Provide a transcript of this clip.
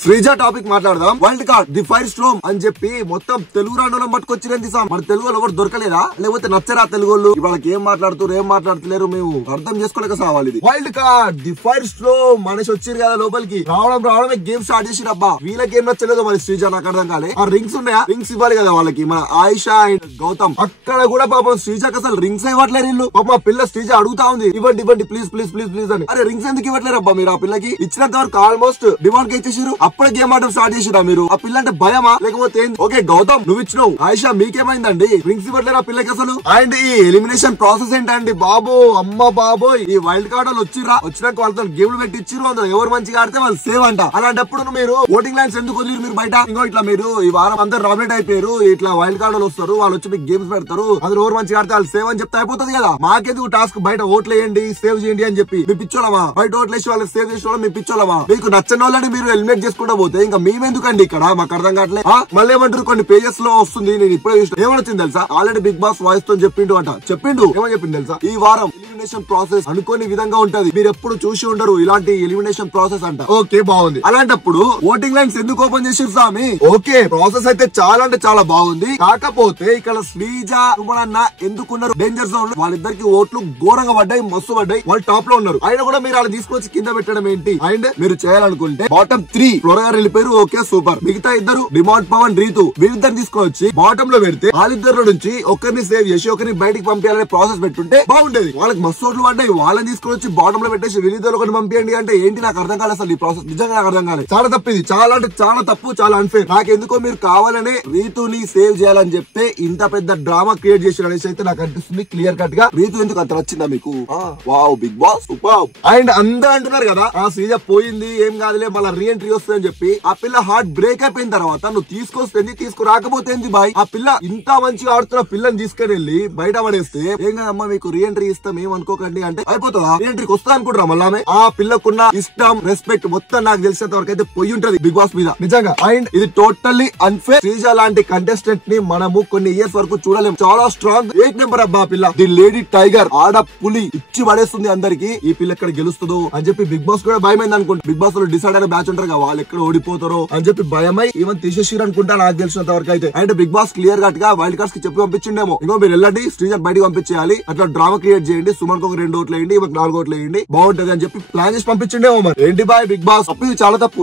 Sreeja topic మాట్లాడదాం. Wild card the fire storm అని చెప్పి మొత్తం తెలుగు రాండోలం పట్టుకొచ్చిరేంది సార్. మన తెలుగు వాళ్ళు ఎవరు దొరకలేదా, లేకపోతే నచ్చరా తెలుగు వాళ్ళు? వాళ్ళకి ఏం మాట్లాడుతులేరు మేము అర్థం చేసుకోలేక సావాలి. Wild card the fire storm మనిషి వచ్చిరు కదా లోపలికి, రావడమే గేమ్ స్టార్ట్ చేసి అబ్బా. వీళ్ళకి ఏం నచ్చలేదు మరి శ్రీజ, నాకు అర్థం కాలే. ఆ రింగ్స్ ఉన్నాయా, రింగ్స్ ఇవ్వాలి కదా వాళ్ళకి, మన ఆయిషా అండ్ గౌతమ్. అక్కడ కూడా పాపం శ్రీజకి అసలు రింగ్స్ ఇవ్వట్లేరు వీళ్ళు. పాపం ఆ పిల్ల శ్రీజ అడుగుతా ఉంది, ఇవ్వండి ప్లీజ్ ప్లీజ్ ప్లీజ్ ప్లీజ్ అని. అరే రింగ్స్ ఎందుకు ఇవ్వట్లేరు అబ్బా మీరు? ఆ పిల్లకి ఇచ్చినంత వరకు ఆల్మోస్ట్ డిమాండ్ కి ఇచ్చేసారు, అప్పుడే గేమ్ ఆడడం స్టార్ట్ చేసిరా మీరు. ఆ పిల్ల అంటే భయమా లేకపోతే? ఓకే గౌతమ్ నువ్వు ఇచ్చినావు, ఆయిషా మీకేమైందండి? రింగ్స్ ఇవ్వట్లేరు ఆ పిల్లకి అసలు. అండ్ ఈ ఎలిమినేషన్ ప్రాసెస్ ఏంటండి బాబు, అమ్మ బాబోయ్. ఈ వైల్డ్ కార్డ్ వాళ్ళు వచ్చినాక వాళ్ళతో గేమ్లు పెట్టి ఇచ్చిరు, అందులో ఎవరు మంచిగా ఆడితే వాళ్ళు సేవ్ అంట. అలాంటప్పుడు మీరు ఓటింగ్ లైన్స్ ఎందుకు వదిలేరు మీరు బయట? ఇంకో ఇట్లా మీరు ఈ వారం అందరు నామినేట్ అయిపోయారు, ఇట్లా వైల్డ్ కార్డ్ వాళ్ళు వస్తారు, వాళ్ళు వచ్చి మీకు గేమ్స్ పెడతారు, అందులో ఎవరు మంచిగా ఆడితే వాళ్ళు సేవ్ అని చెప్తే అయిపోతుంది కదా. మాకెందుకు టాస్క్ బయట ఓట్లు వేయండి సేవ్ చేయండి అని చెప్పి మీ పిచ్చోళమా? బయట ఓట్లు వేసి వాళ్ళకి సేవ్ చేసిన వాళ్ళు మీ పిచ్చోళమా? మీకు నచ్చని వాళ్ళని మీరు ఎలిమినేట్ చేసుకుంటా పోతే ఇంకా మేమెందుకండి ఇక్కడ? మాకు అర్థం కావట్లేదు. మళ్ళీ ఏమంటారు, కొన్ని పేజెస్ లో వస్తుంది, నేను ఇప్పుడే చూసిన. ఏమొచ్చింది తెలుసా? ఆల్రెడీ బిగ్ బాస్ వాయిస్ తో చెప్పిండు ఏమని చెప్పిండు తెలుసా? ఈ వారం ఎలిమినేషన్ ప్రాసెస్ అనుకోని విధంగా ఉంటది, మీరు ఎప్పుడు చూసి ఉండరు ఇలాంటి ఎలిమినేషన్ ప్రాసెస్ అంట. ఓకే బాగుంది. అలాంటప్పుడు ఓటింగ్ లైన్స్ ఎందుకు ఓపెన్ చేసిరు స్వామి? ఓకే ప్రాసెస్ అయితే చాలా అంటే చాలా బాగుంది, కాకపోతే ఇక్కడ శ్రీజ సుమనన్న ఎందుకున్నారు డేంజర్ జోన్? వాళ్ళిద్దరికి ఓట్లు ఘోరంగా పడ్డాయి, మస్తు పడ్డాయి, వాళ్ళు టాప్ లో ఉన్నారు. అయినా కూడా మీరు అలా తీసుకొచ్చి కింద పెట్టడం ఏంటి? అండ్ మీరు చేయాలనుకుంటే బాటమ్ 3 ఫ్లోరా గారు వెళ్ళిపోయారు, ఓకే సూపర్. మిగతా ఇద్దరు డిమాండ్ పవన్ రీతు వీరిద్దరు తీసుకొచ్చి బాటమ్ లో పెడితే వాళ్ళిద్దరు నుంచి ఒకరిని సేవ్ చేసి ఒకరిని బయటికి పంపించాలనే ప్రాసెస్ పెట్టుంటే బాగుండేది. వాళ్ళకి మస్తు ఓట్లు పడ్డాయి, వాళ్ళని తీసుకొచ్చి బాటమ్ లో పెట్టేసి వీళ్ళిద్దరు ఒకరిని పంపించండి అంటే ఏంటి? నాకు అర్థం కాలేదు అసలు ఈ ప్రాసెస్, నిజంగా నాకు అర్థం కాలేదు. చాలా తప్పు ఇది, చాలా అంటే చాలా తప్పు, చాలా అన్ఫేర్. నాకెందుకో మీరు కావాలనే రీతుని సేవ్ చేయాలని చెప్తే ఇంత పెద్ద డ్రామా క్రియేట్ చేసిన అనేసి అయితే నాకు అనిపిస్తుంది క్లియర్ కట్ గా. రీతు ఎందుకు అంత వచ్చిందా మీకు? Wow Big Boss super. And అందరూ అంటున్నారు కదా ఆ శ్రీజ పోయింది ఏం కాదులే మళ్ళీ రీ ఎంట్రీ వస్తుందని చెప్పి. ఆ పిల్ల హార్ట్ బ్రేక్ అయిపోయిన తర్వాత నువ్వు తీసుకొస్తుంది తీసుకురాకపోతే బాయ్. ఆ పిల్ల ఇంత మంచిగా ఆడుతున్న పిల్లని తీసుకుని వెళ్ళి బయట పడేస్తే ఏం కదమ్మా మీకు రీ ఎంట్రీ ఇస్తాం ఏమనుకోకండి అంటే అయిపోతుందా? రీ ఎంట్రీకి వస్తా అనుకుంటారా మళ్ళీ? ఆ పిల్లకున్న ఇష్టం రెస్పెక్ట్ మొత్తం నాకు తెలిసినంత వరకు అయితే పోయి ఉంటది బిగ్ బాస్ మీద నిజంగా. అండ్ ఇది టోటల్లీ అన్ఫేర్. శ్రీజ లాంటి కంటెస్టెంట్ ని మనము కొన్ని ఇయర్స్ వరకు చూడలేము. చాలా స్ట్రాంగ్ 8 నెంబర్ అబ్బా పిల్ల, ది లేడీ టైగర్, ఆడ పులి, ఇచ్చి పడేస్తుంది అందరికి. ఈ పిల్ల ఎక్కడ గెలుస్తుందో అని చెప్పి బిగ్ బాస్ కూడా భయమైంది అనుకుంటా. బిగ్ బాస్ లో డిసైడ్ అయిన బ్యాచ్ ఉంటారు కదా, వాళ్ళు ఎక్కడ ఓడిపోతారో అని చెప్పి భయమై ఈవెన్ తీసేసిరు అనుకుంటా నాకు తెలిసినంత వరకు అయితే. And Bigg Boss clear cut గా వైల్డ్ కార్డ్స్ కి చెప్పి పంపించిండేమో, ఇంకో మీరు వెళ్ళండి శ్రీజ బయటకు పంపించేయాలి, అట్లా డ్రామా క్రియేట్ చేయండి, సుమన్ కు 2 ఓట్లు వేయండి, 4 ఓట్లు వేయండి, బాగుంటది అని చెప్పి ప్లాన్ చేసి పంపించిండేమో. మరి ఏంటి బాయ్ బిగ్ బాస్ తప్పు, చాలా తప్పు.